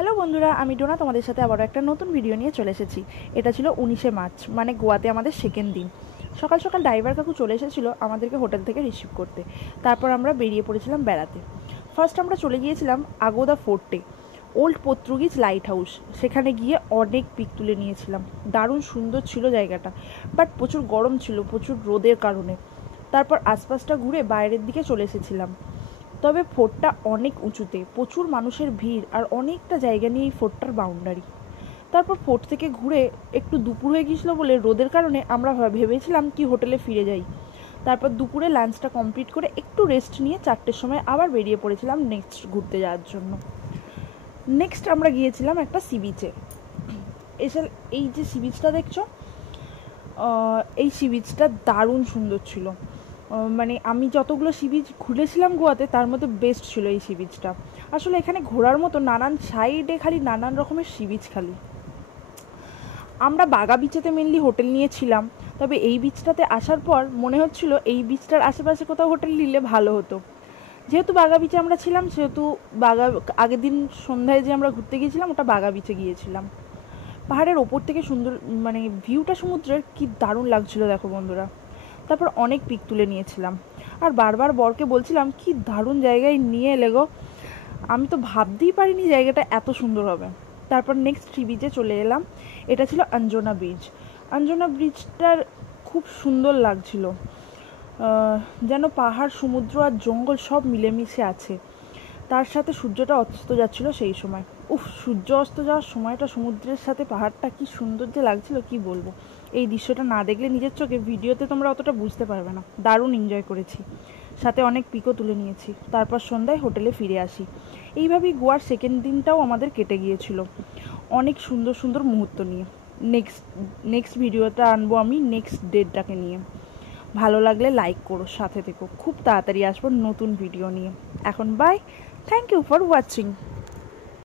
Hello বন্ধুরা, আমি ডোনা তোমাদের সাথে আবারও একটা নতুন ভিডিও নিয়ে চলে এসেছি। এটা ছিল 19শে মার্চ, মানে গোয়াতে আমাদের সেকেন্ড দিন। সকাল সকাল ড্রাইভার কাকু চলে এসেছিলো আমাদেরকে হোটেল থেকে রিসিভ করতে। তারপর আমরা বেরিয়ে পড়েছিলাম বেড়াতে। ফার্স্ট আমরা চলে গিয়েছিলাম Agoda ফোর্টে, old Portuguese light house. সেখানে গিয়ে অনেক পিক তুলে নিয়েছিলাম। দারুণ সুন্দর ছিল জায়গাটা, বাট প্রচুর গরম ছিল, প্রচুর রোদের কারণে। তারপর আশপাশটা ঘুরে বাইরের দিকে চলে এসেছিলাম। তবে ফোর্টটা অনেক উঁচুতে, প্রচুর মানুষের ভিড়, আর অনেকটা জায়গা নিয়ে এই ফোর্টটার বাউন্ডারি। তারপর ফোর্ট থেকে ঘুরে একটু দুপুর হয়ে গিয়েছিলো বলে রোদের কারণে আমরা ভেবেছিলাম কি হোটেলে ফিরে যাই। তারপর দুপুরে লাঞ্চটা কমপ্লিট করে একটু রেস্ট নিয়ে 4টের সময় আবার বেরিয়ে পড়েছিলাম নেক্সট ঘুরতে যাওয়ার জন্য। নেক্সট আমরা গিয়েছিলাম একটা সি বিচে। এই যে সি বিচটা দেখছো, এই সি বিচটা দারুণ সুন্দর ছিল। মানে আমি যতগুলো সি বিচ ঘুরেছিলাম গোয়াতে, তার মধ্যে বেস্ট ছিল এই সি বিচটা। আসলে এখানে ঘোরার মতো নানান সাইডে খালি নানান রকমের সি বিচ। খালি আমরা বাগা বিচেতে মেনলি হোটেল নিয়েছিলাম, তবে এই বিচটাতে আসার পর মনে হচ্ছিল এই বিচটার আশেপাশে কোথাও হোটেল নিলে ভালো হতো। যেহেতু বাগা বিচে আমরা ছিলাম, সেহেতু আগের দিন সন্ধ্যায় যে আমরা ঘুরতে গিয়েছিলাম ওটা বাগা বিচে গিয়েছিলাম। পাহাড়ের ওপর থেকে সুন্দর, মানে ভিউটা সমুদ্রের কি দারুণ লাগছিল দেখো বন্ধুরা। তারপর অনেক পিক তুলে নিয়েছিলাম, আর বারবার বরকে বলছিলাম কি দারুণ জায়গায় নিয়ে এলে গো, আমি তো ভাবতেই পারিনি জায়গাটা এত সুন্দর হবে। তারপর নেক্সট সি বিচে চলে এলাম। এটা ছিল অঞ্জনা ব্রিজ। অঞ্জনা ব্রিজটার খুব সুন্দর লাগছিল, যেন পাহাড়, সমুদ্র আর জঙ্গল সব মিলেমিশে আছে। তার সাথে সূর্যটা অস্ত যাচ্ছিলো সেই সময়। সূর্য অস্ত যাওয়ার সময়টা সমুদ্রের সাথে পাহাড়টা কি সুন্দর যে লাগছিল কি বলবো। এই দৃশ্যটা না দেখলে নিজের চোখে, ভিডিওতে তোমরা অতটা বুঝতে পারবে না। দারুণ এনজয় করেছি, সাথে অনেক পিকও তুলে নিয়েছি। তারপর সন্ধ্যায় হোটেলে ফিরে আসি। এইভাবেই গোয়ার সেকেন্ড দিনটাও আমাদের কেটে গিয়েছিল অনেক সুন্দর সুন্দর মুহূর্ত নিয়ে। নেক্সট ভিডিওটা আনবো আমি নেক্সট ডেটটাকে নিয়ে। ভালো লাগলে লাইক করো, সাথে থেকো। খুব তাড়াতাড়ি আসবো নতুন ভিডিও নিয়ে। এখন bye, thank you for watching.